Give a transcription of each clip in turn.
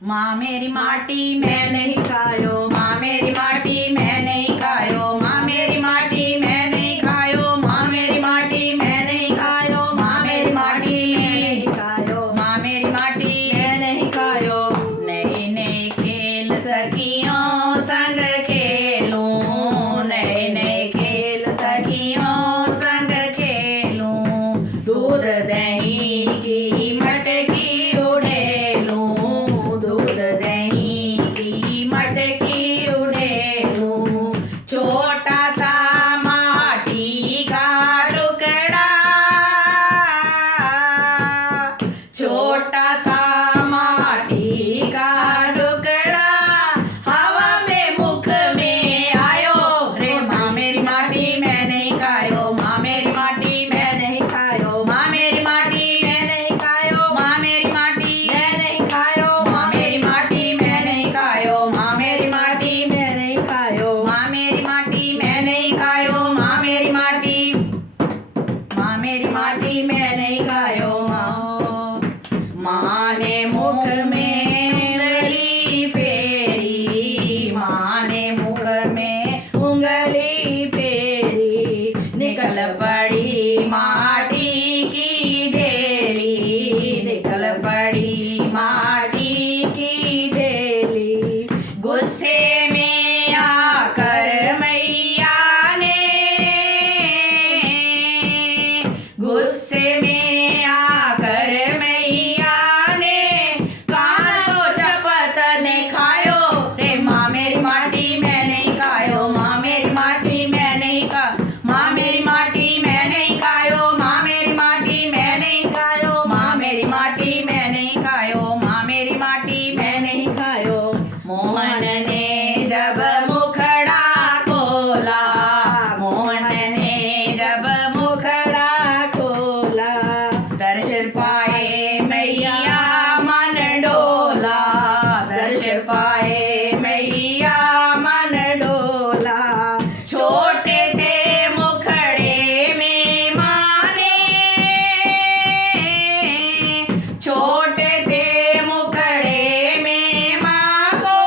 माँ मेरी माटी मैं नहीं खायो, माँ मेरी माटी मैं नहीं खायो, माँ मेरी माटी मैं नहीं खायो, माँ मेरी माटी मैं नहीं खायो, माँ मेरी माटी मैं नहीं खायो, माँ मेरी माटी मैं नहीं खायो। नए नए खेल सखियों संग खेलूं, नए नए खेल सखियों संग खेलूं, दूध दही की मटकी उड़ेलूं, दूध दही की मटकी उड़ेलूं, छोटा सा माटी का टुकड़ा, छोटा सा माटी का टुकड़ा हवा से मुख में आयो रे। माँ मेरी माटी मैं नहीं खायो, माँ मेरी माटी मैं नहीं खायो, माँ मेरी माटी मैं नहीं खायो, माँ मेरी माटी मैं नहीं खायो, माँ मेरी माटी मैं नहीं खायो, माँ मेरी माटी मैं नहीं खायो, माँ मेरी माटी मैं नहीं खायो, माँ मेरी माटी, माँ मेरी माटी मैं नहीं खायो। माँ ने मुख में उंगली फेरी, माँ ने मुख में उंगली फेरी, निकल पड़ी माटी की ढेली, निकल पड़ी माटी की ढेली। गुस्से में आकर मैया ने, गुस्से में आकर मैया ने कान तो चपत ने खायो रे। माँ मेरी माटी मैं नहीं खायो, माँ मेरी माटी मैं नहीं खा, माँ मेरी माटी मैं नहीं खायो, माँ मेरी माटी मैं नहीं खायो, माँ मेरी माटी मैं नहीं खायो, माँ मेरी माटी मैं नहीं खायो। मोहन ने जब मुखड़ा खोला, मोहन ने जब मुखड़ा खोला, दर्शन पाए मैया मन डोला, दर्शन पाए मैया मन डोला। छोटे से मुखड़े में माँ ने, छोटे से मुखड़े में माँ को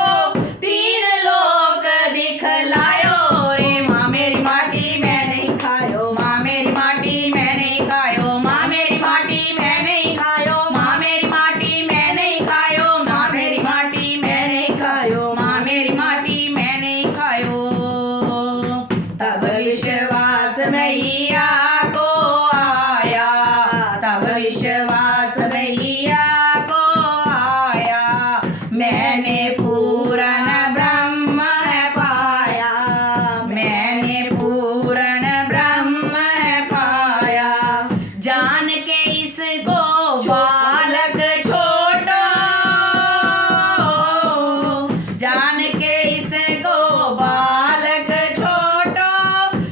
तीन लोक दिखलायो रे। माँ मेरी माटी मैं नहीं खायो, माँ मेरी माटी मैं नहीं खायो, माँ मेरी माटी मैं नहीं खायो, माँ मेरी माटी मैं नहीं खायो, माँ मेरी माटी मैं नहीं खायो, माँ मेरी माटी मैं नहीं खायो। तब विश्वास मैया को आया, तब विश्वास मैया को आया, मैंने पूर्ण ब्रह्म पाया, मैंने पूर्ण ब्रह्म पाया। जान के इसको बालक छोटो, जान के इसको बालक छोटो,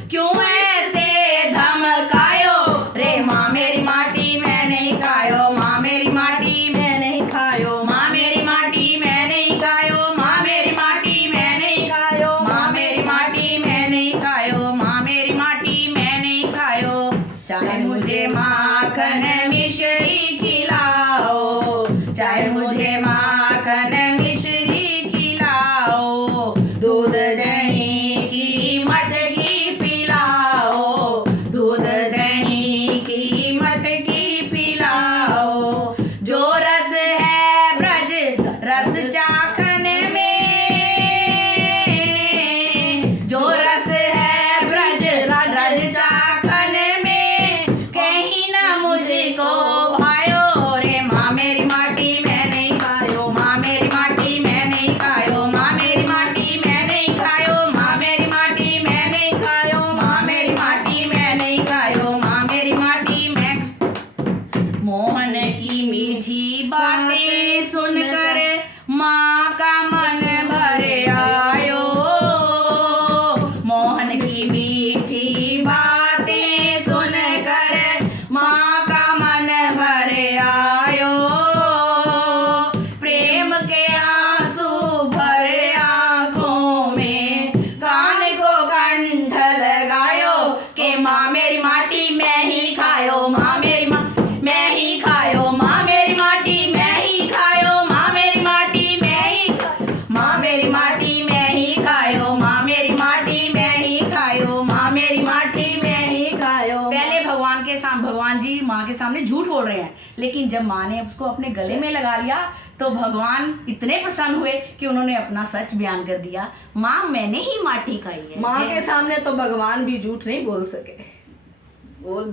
क्यों ऐसे धमकायो रे। माँ मेरी माटी मैं नहीं खायो, माँ मेरी माटी मैं नहीं खायो, माँ मेरी माटी मैं नहीं खायो, माँ मेरी माटी मैं नहीं खायो, माँ मेरी माटी मैं नहीं खायो, माँ मेरी माटी मैं नहीं खायो। चाहे मुझे माखन मिश्री खिलाओ, चाहे मुझे माखन मिश्री खिलाओ, दूध दही की मटकी पिलाओ, दूध दही की मटकी पिलाओ। जो रस है ब्रज रस चाखन में, जो रस है ब्रज रज चाखन में, कहीं ना मुझको भायो रे। माँ मेरी माटी मैं नहीं खायो, माँ मेरी माटी मैं नहीं खायो, माँ मेरी माटी मैं नहीं खायो, माँ मेरी माटी मैं नहीं खायो, माँ मेरी माटी मैं नहीं खायो, माँ मेरी माटी मैं। मोहन की मीठी बातें सुनकर माँ सामने झूठ बोल रहे हैं, लेकिन जब माँ ने उसको अपने गले में लगा लिया तो भगवान इतने प्रसन्न हुए कि उन्होंने अपना सच बयान कर दिया, माँ मैंने ही माटी खाई है। माँ के सामने तो भगवान भी झूठ नहीं बोल सके। बोल